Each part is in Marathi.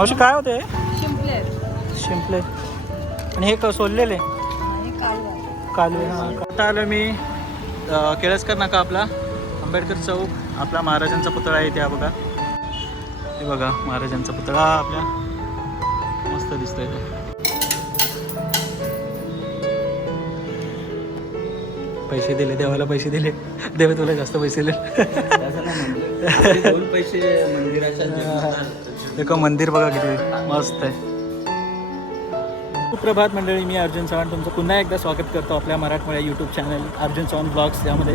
मावशी काय होते शिंपले. शिंपले. आणि हे क- सोललेले? कालवा. हां. आता आलो मी केळसकर नाका आपला. आंबेडकर चौक आपला महाराजांचा पुतळा आहे त्या बघा. हे बघा महाराजांचा पुतळा आपल्या मस्त दिसतोय ते. पैसे दिले देवाला पैसे दिले. देव तुला जास्त पैसे दिले दोन पैसे मंदिराच्या एक मंदिर बघा किती मस्त आहे. सुप्रभात मंडळी मी अर्जुन चव्हाण. तुमचं पुन्हा एकदा स्वागत करतो आपल्या मराठमोळ्या YouTube channel Arjun Chavan blogs यामध्ये.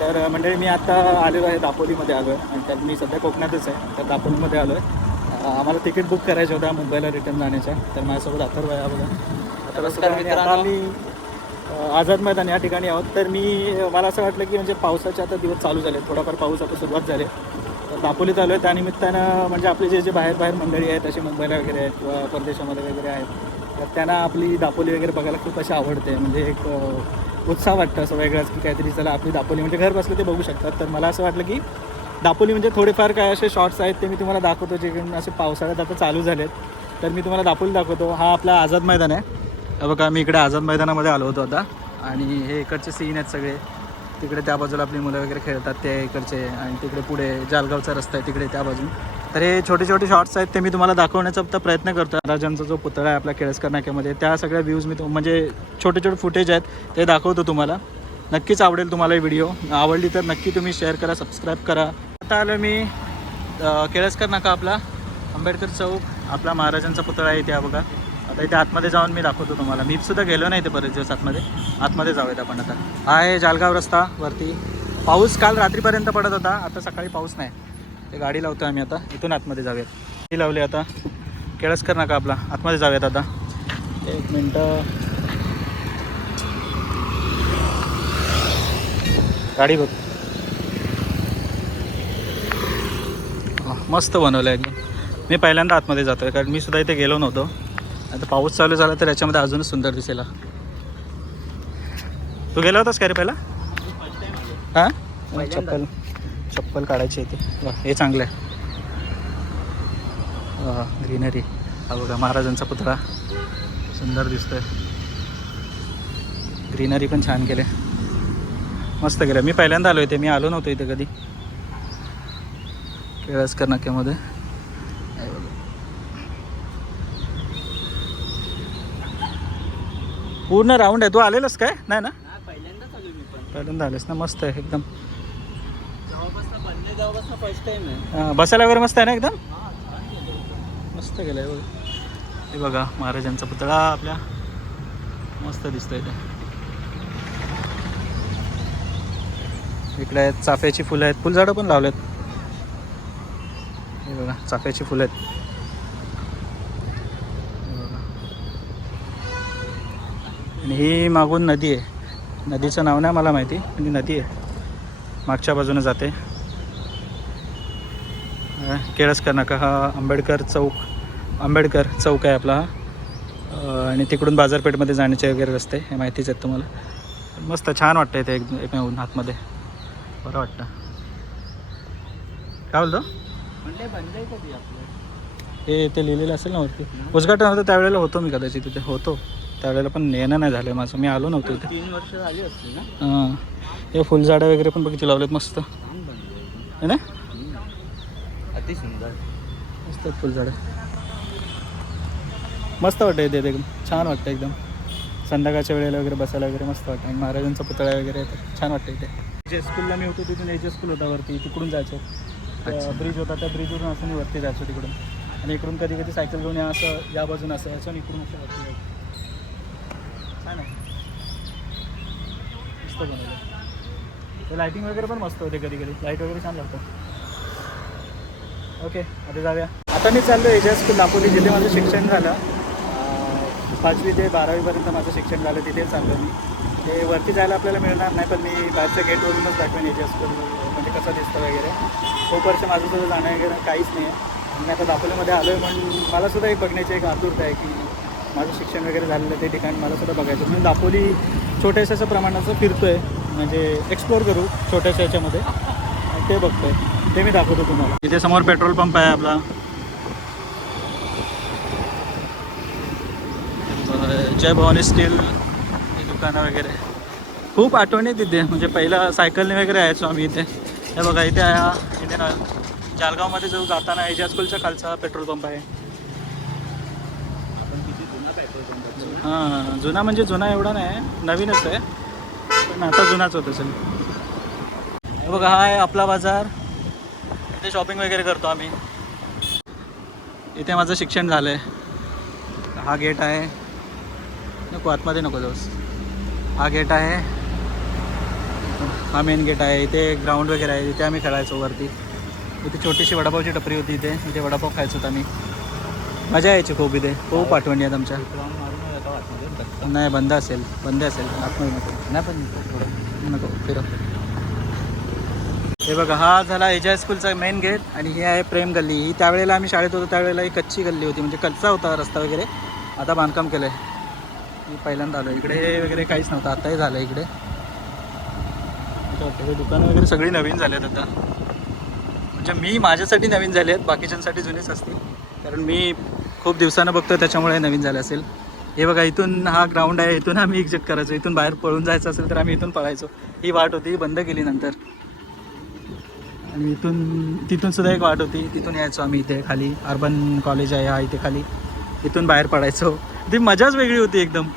तर मंडळी मी आता आलेलो आहे दापोलीमध्ये आलो आहे आणि त्यात मी सध्या कोकणातच आहे. तर दापोलीमध्ये आलो आहे आम्हाला तिकीट बुक करायचं होतं मुंबईला रिटर्न जाण्याचं तर माझ्यासोबत अथर्व आहे बघा. आम्ही आझाद मैदान या ठिकाणी आहोत. तर मी मला असं वाटलं की म्हणजे पावसाचे आता दिवस चालू झाले थोडाफार पाऊस आता सुरुवात झाली. तर दापोलीत आलो आहे. त्यानिमित्तानं म्हणजे आपले जे जे बाहेर बाहेर मंडळी आहेत असे मुंबईला वगैरे आहेत किंवा परदेशामध्ये वगैरे आहेत तर त्यांना आपली दापोली वगैरे बघायला खूप अशी आवडते. म्हणजे एक उत्साह वाटतं असं वेगळंच की काहीतरी चला आपली दापोली. म्हणजे घर बसलं ते बघू शकतात. तर मला असं वाटलं की दापोली म्हणजे थोडेफार काय असे शॉर्ट्स आहेत ते मी तुम्हाला दाखवतो जे असे पावसाळ्यात आता चालू झालेत. तर मी तुम्हाला दापोली दाखवतो. हा आपला आझाद मैदान आहे. बघा मी इकडे आझाद मैदानामध्ये आलो होतो आता. आणि हे इकडचे सीन आहेत सगळे. तिकडे त्या बाजूला आपली मुलं वगैरे खेळतात ते इकडचे आणि तिकडे पुढे जालगावचा रस्ता आहे तिकडे त्या बाजून. तर हे छोटे छोटे शॉर्ट्स आहेत ते मी तुम्हाला दाखवण्याचा तर प्रयत्न करतो. राजांचा जो पुतळा आहे आपल्या केळसकर नाक्यामध्ये त्या सगळ्या व्ह्यूज मी म्हणजे छोटे छोटे फुटेज आहेत ते दाखवतो तुम्हाला. नक्कीच आवडेल तुम्हाला ही व्हिडिओ आवडली तर नक्की तुम्ही शेअर करा सबस्क्राईब करा. आता आलो मी केळसकर नाका आपला आंबेडकर चौक. आपला महाराजांचा पुतळा आहे त्या बघा. आता इथे आतमध्ये जाऊन मी दाखवतो तुम्हाला. मी सुद्धा गेलो नाही ते बरेच दिवस आतमध्ये. आतमध्ये जाऊयात आपण आता. हा आहे जालगाव रस्ता वरती. पाऊस काल रात्रीपर्यंत पडत होता. आता सकाळी पाऊस नाही. ते गाडी लावतो आम्ही आता. इथून आतमध्ये जाऊयात. गाडी लावली आता. केळसकर नाका आपला. आतमध्ये जाऊयात आता. एक मिनटं. गाडी बघ. मस्त बनवलं आहे एकदम. मी पहिल्यांदा आतमध्ये जातो आहे कारण मी सुद्धा इथे गेलो नव्हतो. आता पाऊस चालू झाला तर याच्यामध्ये अजूनच सुंदर दिसेल तू गेला होतास का रे पहिला? हां? चप्पल चप्पल काढायची आहे ते. हे चांगलं आहे. ग्रीनरी. हा बघा महाराजांचा पुतळा. सुंदर दिसतोय. ग्रीनरी पण छान केले मस्त केलं मी पहिल्यांदा आलो इथे. मी आलो नव्हतो इथे कधी. केळसकर नाक्यामध्ये हे बघा. पूर्ण राऊंड आहे. तू आलेलंस काय? नाही ना? पहिल्यांदा आलेस ना? मस्त आहे एकदम. हां, बसायला वगैरे मस्त आहे ना एकदम? हा. मस्त केलं आहे बघा. हे बघा महाराजांचा पुतळा आपल्या. मस्त दिसतोय ते. इकडे आहेत चाफ्याची फुलं आहेत. फुलझाडं पण लावलेत. हे बघा चाफ्याची फुलं आहेत हे बघा. आणि ही मागून नदी आहे. नदीचं नाव नाही मला माहिती पण ही नदी आहे. मागच्या बाजूने जाते. केळसकर नाका हा आंबेडकर चौक आंबेडकर चौक आहे आपला. आणि तिकडून बाजारपेठमध्ये जाण्याचे वगैरे रस्ते हे माहितीच आहेत तुम्हाला. मस्त छान वाटतं इथे एक एकमेव आतमध्ये. बरं वाटतं. काय बोलतो? हे ते लिहिलेलं असेल ना वरती? उद्घाटन होतं त्यावेळेला होतो मी कदाचित तिथे होतो. त्यावेळेला पण येणं नाही झालं माझं. मी आलो नव्हतो इथे. तीन वर्ष झाली असतील ना? हां. हे फुलझाडं वगैरे पण बघितले लावलेत मस्त. है ना? अति सुंदर. मस्त आहेत फुलझाडं मस्त वाटतं इथे एकदम छान वाटतं एकदम. संध्याकाळच्या वेळेला वगैरे बसायला वगैरे मस्त वाटतं आणि महाराजांचा पुतळा वगैरे तर छान वाटतं इथे. जे स्कूलला मी होतो तिथून एच स्कूल होता वरती. तिकडून जायचो. ब्रिज होता त्या ब्रिजवरून असं मी वरती जायचो तिकडून. आणि इकडून कधी कधी सायकल घेऊन या असं या बाजून असं आणि इकडून असं वरती जायचो. छान आहे. मस्त बनवलं. ते लायटिंग वगैरे पण मस्त होते कधी कधी. लाइट वगैरे छान लागतं. ओके आता जाऊया. आता मी चाललो एजा स्कूल दापोली जिथे माझं शिक्षण झालं. पाचवी ते बारावीपर्यंत माझं शिक्षण झालं तिथे चाललो मी. ते वरती जायला आपल्याला मिळणार नाही पण मी बाहेरच्या गेटवरूनच दाखवेन एजा स्कूल म्हणजे कसं दिसतं वगैरे. खूप वर्ष माझं सुद्धा जाणं वगैरे काहीच नाही. आहे मी आता दापोलीमध्ये आलो आहे पण मला सुद्धा एक बघण्याची एक आतुरता आहे की माझं शिक्षण वगैरे झालेलं ते ठिकाण मला सुद्धा बघायचं म्हणून दापोली छोट्याशाचं प्रमाणाचं फिरतोय. म्हणजे एक्सप्लोर करू छोट्याशा याच्यामध्ये. ते बघतोय. ते मी दाखवतो तुम्हाला. इथे समोर पेट्रोल पंप आहे आपला. जय भवानी स्टील दुकानं वगैरे. खूप आठवणी तिथे. म्हणजे पहिला सायकलने वगैरे यायचो आम्ही इथे. हे बघा इथे इंडियन ऑइल जालगावमध्ये जो जाताना एजिया स्कूलच्या खालचा पेट्रोल पंप आहे. हां जुना म्हणजे जुना एवढा नाही नवीनच आहे. पण आता जुनाच होत असेल हे बघा हा आहे आपला बाजार. इथे शॉपिंग वगैरे करतो आम्ही. इथे माझं शिक्षण झालं आहे हा गेट आहे. नको आतमध्ये नको जाऊस. हा गेट आहे. हा मेन गेट आहे. इथे ग्राउंड वगैरे आहे. इथे आम्ही खेळायचो वरती. इथे छोटीशी वडापावची टपरी होती इथे. इथे वडापाव खायचो होतो आम्ही. मजा यायची खूप इथे. खूप आठवणी आहेत आमच्या. नाही बंद असेल. बंद असेल. आतमध्ये नको. नाही पण थोडं. नको फिरव. हे बघा हा झाला एजा स्कूलचा मेन गेट आणि ही आहे प्रेम गल्ली. ही त्यावेळेला आम्ही शाळेत होतो त्यावेळेला ही कच्ची गल्ली होती. म्हणजे कच्चा होता रस्ता वगैरे. आता बांधकाम केलं आहे मी पहिल्यांदा आलो इकडे हे वगैरे काहीच नव्हतं. आताही झालं इकडे. दुकानं वगैरे सगळी नवीन झाली आहेत आता. म्हणजे मी माझ्यासाठी नवीन झाले आहेत बाकीच्यांसाठी जुनेच असतील. कारण मी खूप दिवसानं बघतो त्याच्यामुळे नवीन झाले असेल. हे बघा इथून हा ग्राउंड आहे इथून आम्ही एक्झिट करायचो. इथून बाहेर पळून जायचं असेल तर आम्ही इथून पळायचो. ही वाट होती ही बंद केली नंतर. आणि इथून तिथून सुद्धा एक वाट होती. तिथून यायचो आम्ही इथे खाली. अर्बन कॉलेज आहे हा इथे खाली. इथून बाहेर पडायचो ती मजाच वेगळी होती एकदम.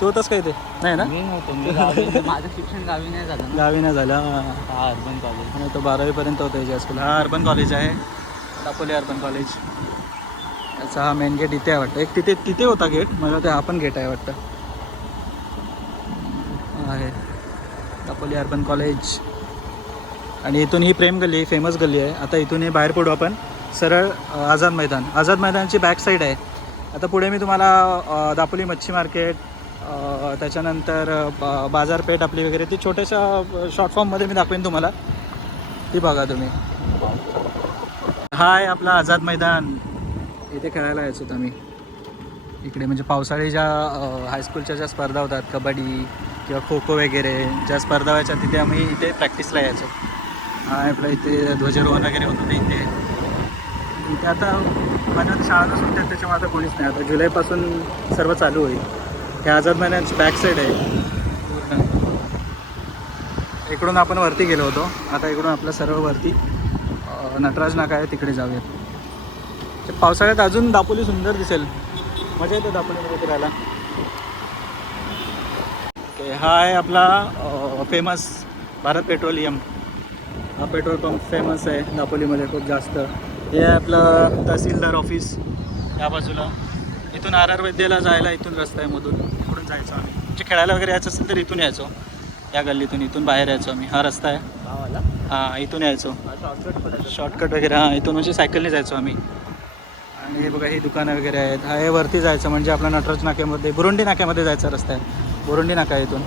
तो होताच काय ते नाही ना? माझं शिक्षण गावी नाही झालं गावी नाही झाला हा. अर्बन कॉलेज तो बारावीपर्यंत होता स्कूल हा अर्बन कॉलेज आहे. दापोली अर्बन कॉलेज याचा हा मेन गेट इथे आहे वाटतं. एक तिथे तिथे होता गेट मला ते हा पण गेट आहे वाटतं. आहे. दापोली अर्बन कॉलेज आणि इथून ही प्रेम गल्ली फेमस गल्ली आहे. आता इथून हे बाहेर पडू आपण. सरळ आझाद मैदान. आझाद मैदानची बॅक साईड आहे. आता पुढे मी तुम्हाला दापोली मच्छी मार्केट त्याच्यानंतर बाजारपेठ आपली वगैरे ती छोट्याशा शॉर्ट फॉर्ममध्ये मी दाखवेन तुम्हाला. ती बघा तुम्ही. हा आहे आपला आझाद मैदान. इथे खेळायला यायचो आम्ही. इकडे म्हणजे पावसाळी ज्या हायस्कूलच्या ज्या स्पर्धा होतात कबड्डी किंवा खो खो वगैरे ज्या स्पर्धा व्हायच्या तिथे आम्ही इथे प्रॅक्टिसला यायचो. आपलं इथे ध्वजारोहण वगैरे होतं ते इथे. इथे आता माझ्या शाळा सुटतात त्याच्यामुळे आता कोणीच नाही. आता जुलैपासून सर्व चालू होईल. हे आझाद मैदानची बॅक साईड आहे. इकडून आपण वरती गेलो होतो. आता इकडून आपलं सर्व वरती नटराज नाका आहे तिकडे जाऊयात. ते पावसाळ्यात अजून दापोली सुंदर दिसेल. मजा येते दापोलीमध्ये फिरायला. ओके हा आहे आपला फेमस भारत पेट्रोलियम. हा पेट्रोल पंप फेमस आहे दापोलीमध्ये खूप जास्त. हे आहे आपलं तहसीलदार ऑफिस या बाजूला. इथून आर आर वैद्याला जायला इथून रस्ता आहे मधून. इकडून जायचो आम्ही. म्हणजे खेळायला वगैरे यायचं असेल तर इथून यायचो. या गल्लीतून इथून बाहेर यायचो आम्ही. हा रस्ता आहे. हां इथून यायचो. शॉर्टकट वगैरे हां इथून म्हणजे सायकलने जायचो आम्ही. आणि हे बघा ही दुकानं वगैरे आहेत. हा हे वरती जायचं म्हणजे आपल्या नटराज नाक्यामध्ये बुरुंडी नाक्यामध्ये जायचा रस्ता आहे. बुरुंडी नाका इथून.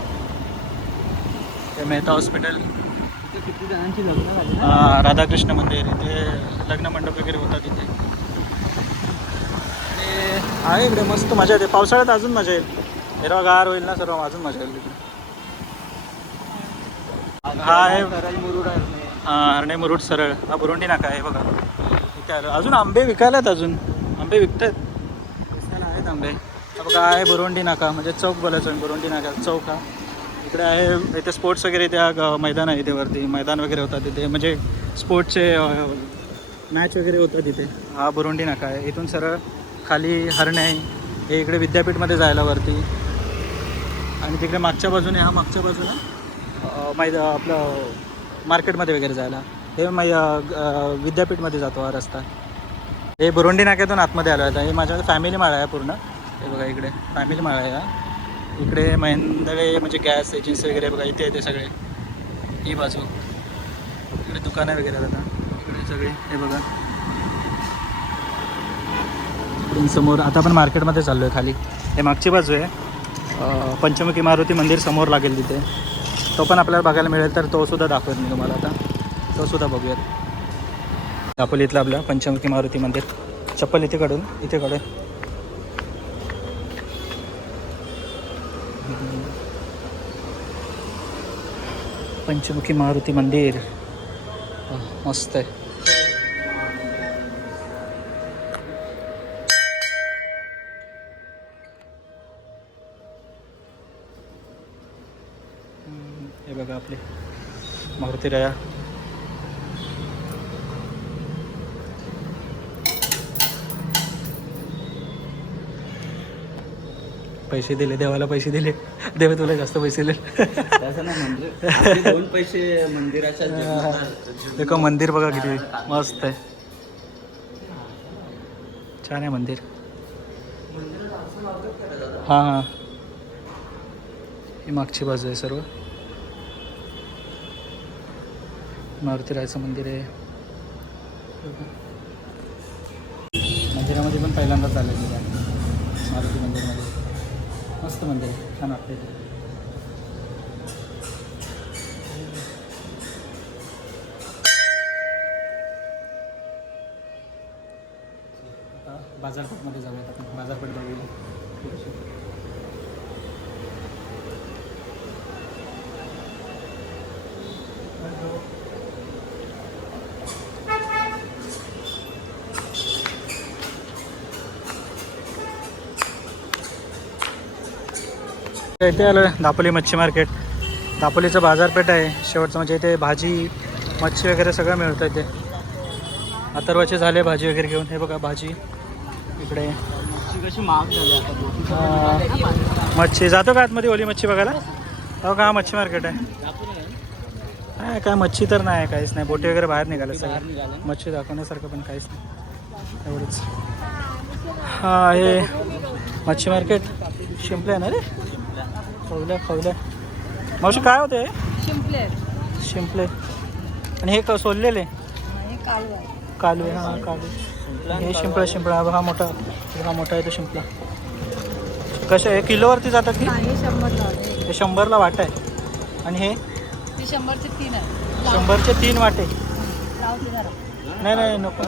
ते मेहता हॉस्पिटल. किती जणांची लग्न झाली हां राधाकृष्ण मंदिर इथे लग्न मंडप वगैरे होतात तिथे आणि आहे इकडे मस्त मजा येते. पावसाळ्यात अजून मजा येईल. हिरवागार होईल ना सर्व अजून मजा येईल तिकडे. हा आहे. मुरुड हां हरणे मुरुड सरळ. हा बुरुंडी नाका आहे बघा. इथे आलं. अजून आंबे विकायला आहेत अजून. आंबे विकतात आहेत दिसायला आहेत आंबे. बघा आहे बुरुंडी नाका म्हणजे चौक बोलायचं बुरुंडी नाका चौक हा. इकडे आहे इथे स्पोर्ट्स वगैरे त्या ग- मैदान आहे इथे वरती मैदान वगैरे होतात तिथे. म्हणजे स्पोर्ट्सचे मॅच वगैरे होतं तिथे. हा बुरुंडी नाका आहे. इथून सरळ खाली हरणे आहे हे इकडे विद्यापीठमध्ये जायला वरती. आणि तिकडे मागच्या बाजूने हा मागच्या बाजूला मैदा आपलं मार्केटमध्ये वगैरे जायला. हे मै ग- विद्यापीठमध्ये जातो हा रस्ता. हे बुरुंडी नाक्यातून आतमध्ये आलो आहे हे माझ्याकडे फॅमिली माळा आहे पूर्ण. हे बघा इकडे फॅमिली माळा आहे इकडे महिंद्रे म्हणजे गॅस एजन्सी वगैरे बघा इथे येते सगळे. ही बाजू. इकडे दुकानं वगैरे आता. इकडे सगळे हे बघा. इकडून समोर आता आपण मार्केटमध्ये चाललो आहे खाली. हे मागची बाजू आहे. पंचमुखी मारुती मंदिर समोर लागेल तिथे. तो पण आपल्याला बघायला मिळेल तर तो सुद्धा दाखवेल मी तुम्हाला आता. तो सुद्धा बघूयात. दापोलीतलं आपलं पंचमुखी मारुती मंदिर. चप्पल इथे काढून इथे काढून. पंचमुखी मारुती मंदिर. मस्त आहे. हे बघा आपले मारुती राया. पैसे दिले देवाला पैसे दिले. देव तुला जास्त पैसे दिले. तसं नाही म्हणजे आपले दोन पैसे मंदिराच्या देखो मंदिर बघा किती मस्त आहे. छान आहे मंदिर. हां हां. ही मागची बाजू आहे सर्व. मारुती रायचं मंदिर आहे. मंदिरामध्ये पण पहिल्यांदाच आलं मी त्या मारुती मंदिरमध्ये. मस्त मंदिर आहे. छान वाटतं इथे. बाजारपेठमध्ये जाऊयात आपण. बाजारपेठ बघूया. इथे आलं दापोली मच्छी मार्केट. दापोलीचं बाजारपेठ आहे शेवटचं म्हणजे इथे भाजी मच्छी वगैरे सगळं मिळतं इथे. अथर्वाचे झाले भाजी वगैरे घेऊन. हे बघा भाजी. इकडे. मच्छी कशी महाग झाली मच्छी. जातो का आतमध्ये ओली मच्छी बघायला? हो का मच्छी मार्केट आहे. काय काय मच्छी तर नाही काहीच नाही. बोटी वगैरे बाहेर निघाले सगळं. मच्छी दाखवण्यासारखं पण काहीच नाही. एवढंच. हा हे मच्छी मार्केट. शिंपले आहे ना रे? खवल्या खवल्या मावशी काय होते? शिंपले. शिंपले. आणि हे क सोललेले? हे कालवा. हा कालवे. हे शिंपळा शिंपळा हा मोठा. हा मोठा आहे तो शिंपला. कसे हे किलोवरती जातात की? हे शंभरला वाटा आहे. आणि हे? शंभरचे तीन आहे. शंभरचे तीन वाटे. नाही नाही नको.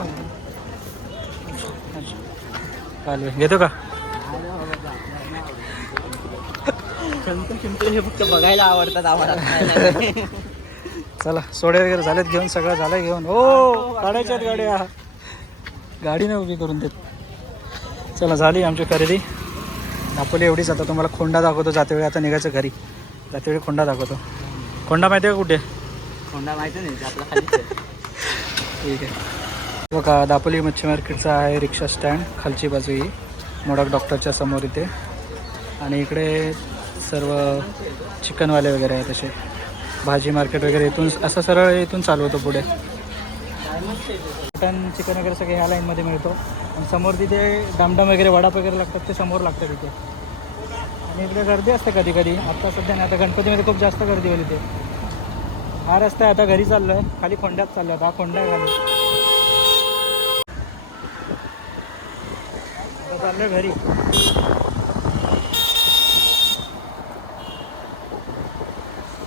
कालवे. घेतो का? हे फक्त बघायला आवडतात आम्हाला. चला सोडे वगैरे झालेत घेऊन सगळं झालं घेऊन. हो काढायच्यात गाड्या. गाडी नाही उभी करून देत. चला झाली आमची खरेदी. दापोली एवढीच आता तुम्हाला खोंडा दाखवतो जाते वेळी आता निघायचं घरी. जाते वेळी खोंडा दाखवतो. खोंडा माहिती आहे का कुठे? कोंडा माहिती नाही आपला. ठीक आहे. बघा दापोली मच्छी मार्केटचा आहे रिक्षा स्टँड खालची बाजू ही. मोडक डॉक्टरच्या समोर इथे. आणि इकडे सर्व चिकनवाले वगैरे आहेत असे. भाजी मार्केट वगैरे इथून असं सरळ इथून चालू पुढे. मटन चिकन वगैरे सगळे ह्या लाईनमध्ये मिळतो. आणि समोर तिथे डामडम वगैरे वडाप वगैरे लागतात ते समोर लागतात तिथे. आणि इकडे गर्दी असते कधी कधी आत्ता सध्या नाही आता गणपतीमध्ये खूप जास्त गर्दी होईल इथे. हा रस्ता आहे आता घरी चाललो आहे खाली खोंड्यात चाललो आहे हा खोंडा आहे खाली. आता चाललो घरी.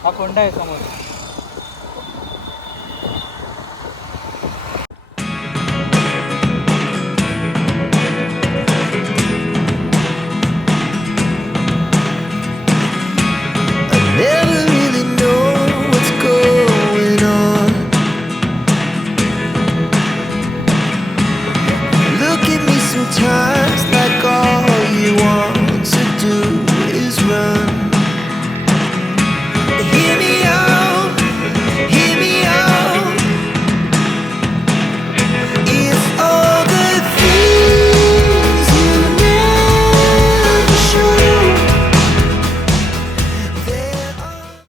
हा कोंडा आहे समोर.